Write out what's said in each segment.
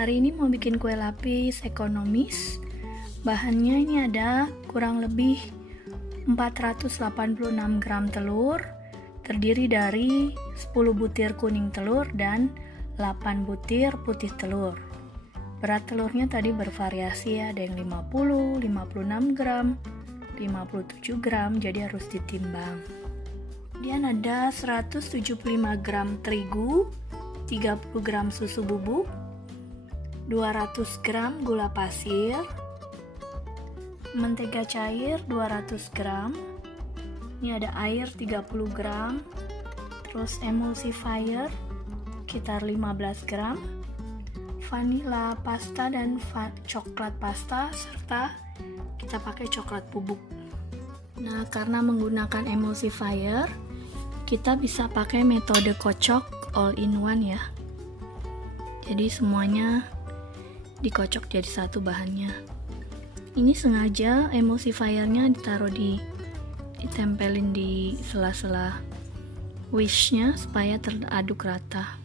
Hari ini mau bikin kue lapis ekonomis. Bahannya ini ada kurang lebih 486 gram telur, terdiri dari 10 butir kuning telur dan 8 butir putih telur. Berat telurnya tadi bervariasi ya, ada yang 50, 56 gram, 57 gram, jadi harus ditimbang. Kemudian ada 175 gram terigu, 30 gram susu bubuk, 200 gram gula pasir, mentega cair 200 gram, ini ada air 30 gram, terus emulsifier sekitar 15 gram, vanila pasta dan coklat pasta, serta kita pakai coklat bubuk. Nah, karena menggunakan emulsifier, kita bisa pakai metode kocok all in one ya. Jadi semuanya dikocok jadi satu bahannya. Ini sengaja emulsifiernya ditempelin di sela-sela wishnya supaya teraduk rata.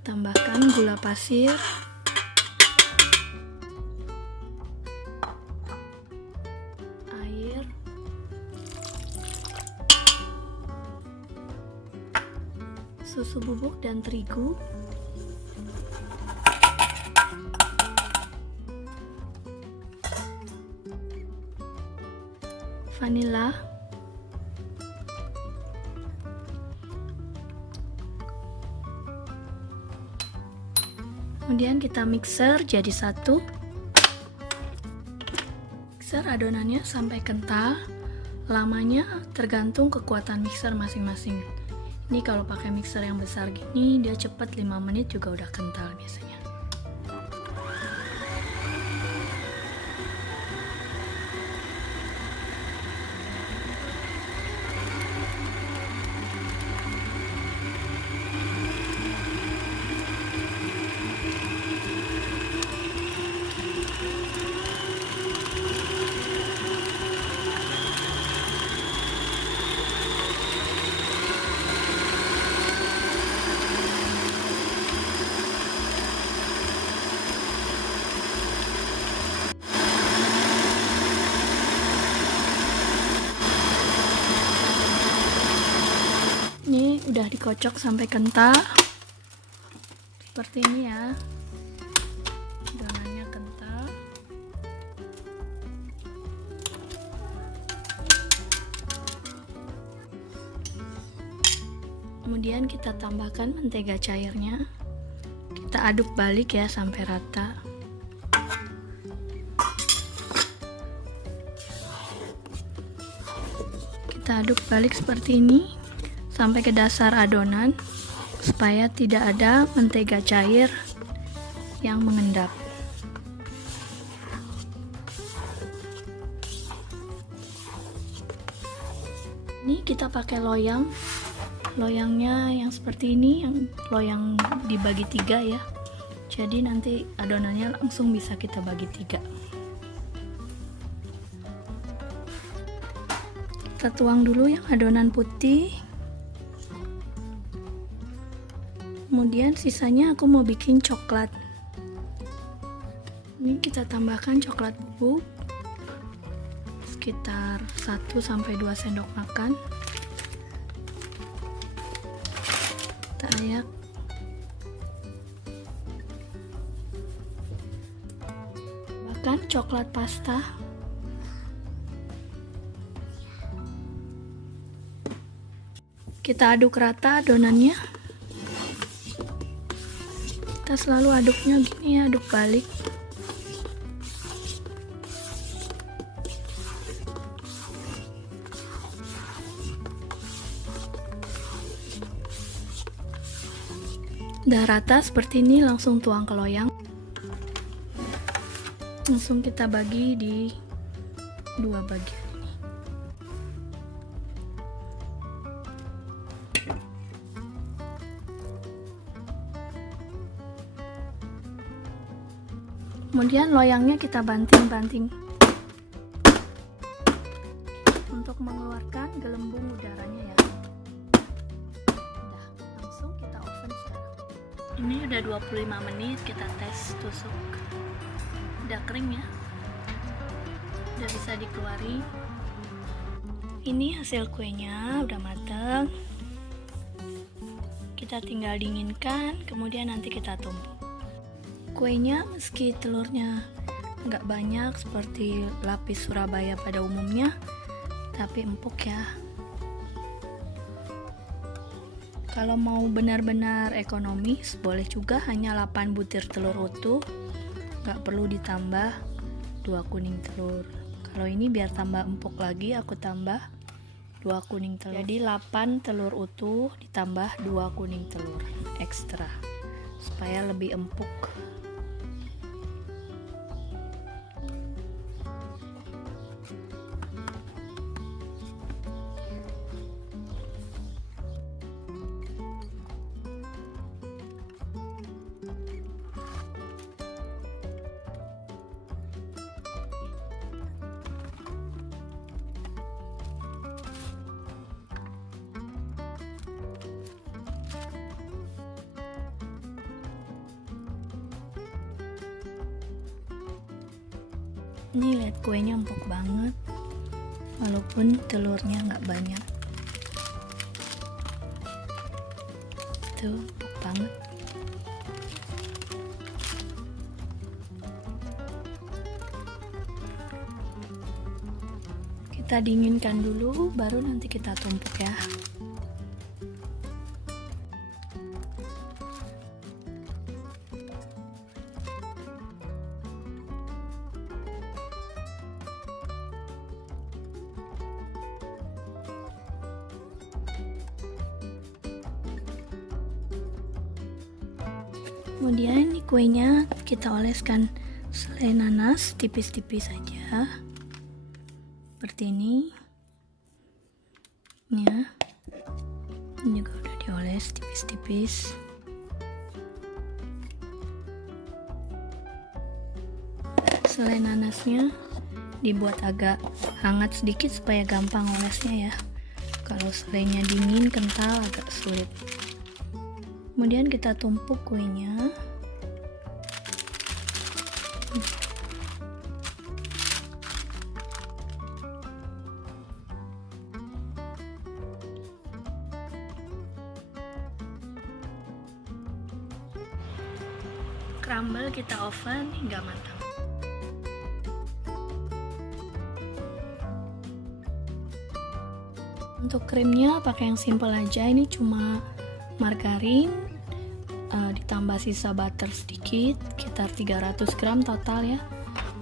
Tambahkan gula pasir, air, susu bubuk dan terigu, vanila, kemudian kita mixer jadi satu. Mixer adonannya sampai kental. Lamanya tergantung kekuatan mixer masing-masing. Ini kalau pakai mixer yang besar gini, dia cepat 5 menit juga udah kental biasanya. Ini udah dikocok sampai kental seperti ini ya, adonannya kental. Kemudian kita tambahkan mentega cairnya, kita aduk balik ya sampai rata. Kita aduk balik seperti ini sampai ke dasar adonan supaya tidak ada mentega cair yang mengendap. Ini kita pakai loyang. Loyangnya yang seperti ini, yang loyang dibagi 3 ya. Jadi nanti adonannya langsung bisa kita bagi 3. Kita tuang dulu yang adonan putih. Kemudian sisanya aku mau bikin coklat. Ini kita tambahkan coklat bubuk sekitar 1-2 sendok makan. Kita ayak. Tambahkan coklat pasta. Kita aduk rata adonannya. Kita selalu aduknya gini ya, aduk balik. Udah rata seperti ini, langsung tuang ke loyang. Langsung kita bagi di 2 bagian. Kemudian loyangnya kita banting-banting untuk mengeluarkan gelembung udaranya ya. Udah, langsung kita oven sekarang. Ini udah 25 menit kita tes tusuk. Udah kering ya. Udah bisa dikeluarin. Ini hasil kuenya udah matang. Kita tinggal dinginkan, kemudian nanti kita tumbuk. Kuenya meski telurnya nggak banyak seperti lapis Surabaya pada umumnya, tapi empuk ya. Kalau mau benar-benar ekonomis, boleh juga hanya 8 butir telur utuh, nggak perlu ditambah 2 kuning telur. Kalau ini biar tambah empuk lagi, aku tambah 2 kuning telur. Jadi 8 telur utuh ditambah 2 kuning telur ekstra, supaya lebih empuk. Ini lihat kuenya empuk banget, walaupun telurnya nggak banyak. Tuh, empuk banget. Kita dinginkan dulu, baru nanti kita tumpuk ya. Kemudian di kuenya kita oleskan selai nanas tipis-tipis saja, seperti ini. Ya, ini juga udah dioles tipis-tipis. Selai nanasnya dibuat agak hangat sedikit supaya gampang olesnya ya. Kalau selainya dingin kental agak sulit. Kemudian kita tumpuk kuenya. Crumble kita oven hingga matang. Untuk krimnya pakai yang simple aja, ini cuma margarin ditambah sisa butter sedikit, sekitar 300 gram total ya.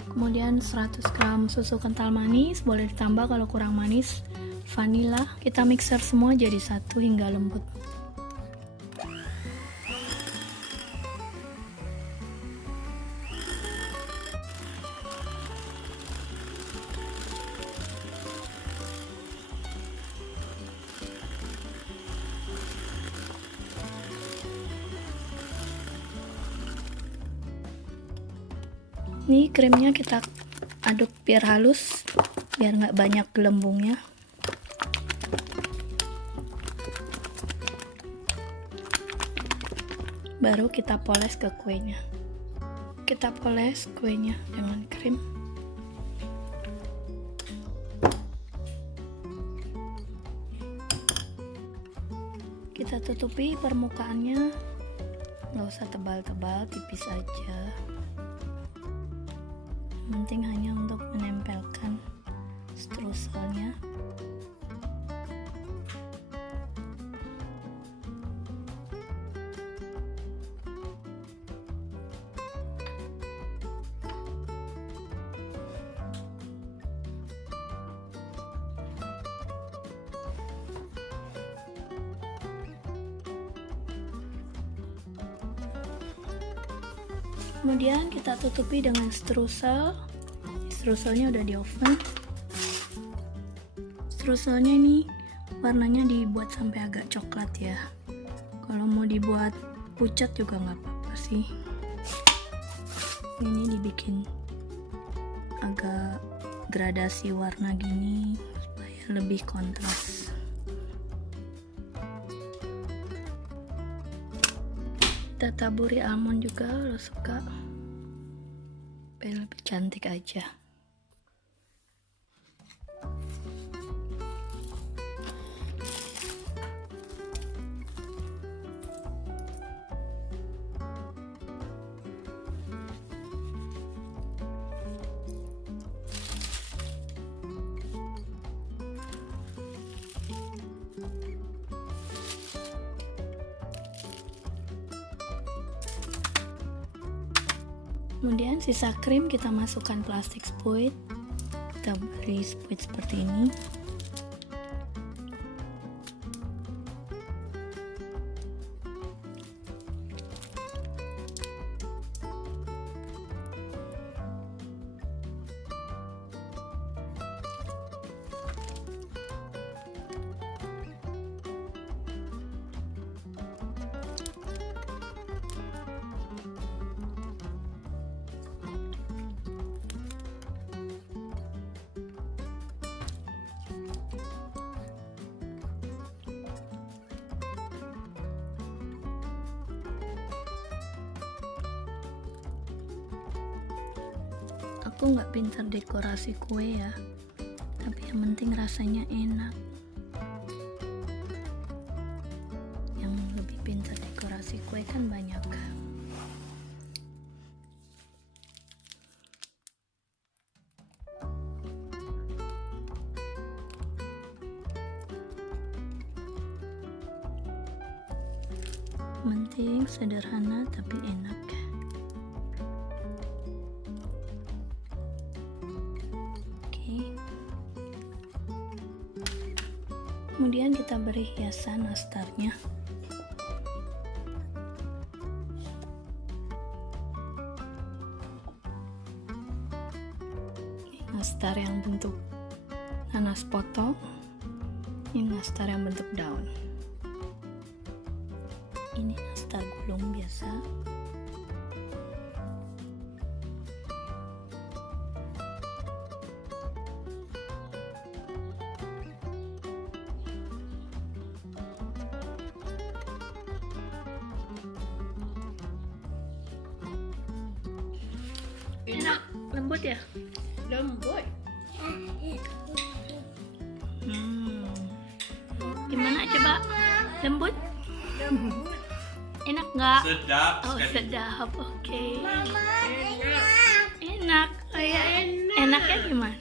Kemudian 100 gram susu kental manis, boleh ditambah kalau kurang manis, vanila. Kita mixer semua jadi satu hingga lembut. Ini krimnya kita aduk biar halus, biar nggak banyak gelembungnya. Baru kita poles ke kuenya. Kita poles kuenya dengan krim. Kita tutupi permukaannya, nggak usah tebal-tebal, tipis aja. Penting hanya untuk menempelkan struselnya. Kemudian kita tutupi dengan strusel. Struselnya udah di oven. Struselnya ini warnanya dibuat sampai agak coklat ya. Kalau mau dibuat pucat juga nggak apa-apa sih. Ini dibikin agak gradasi warna gini supaya lebih kontras. Kita taburi almond juga kalau suka, biar lebih cantik aja. Kemudian sisa krim kita masukkan plastik spuit. Kita beri spuit seperti ini. Aku nggak pintar dekorasi kue ya, tapi yang penting rasanya enak. Yang lebih pintar dekorasi kue kan banyak. Penting sederhana tapi enak. Kemudian kita beri hiasan nastarnya. Nastar yang bentuk nanas potong, ini nastar yang bentuk daun. Ini nastar gulung biasa. Enak, lembut ya? Lembut. Gimana coba? Lembut? Enak nggak? Sedap Oh, sekali. sedap. Oke. Enak. Enak. Oh, ya. Enaknya gimana?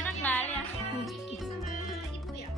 Enak nggak ya? Sama ibu ya.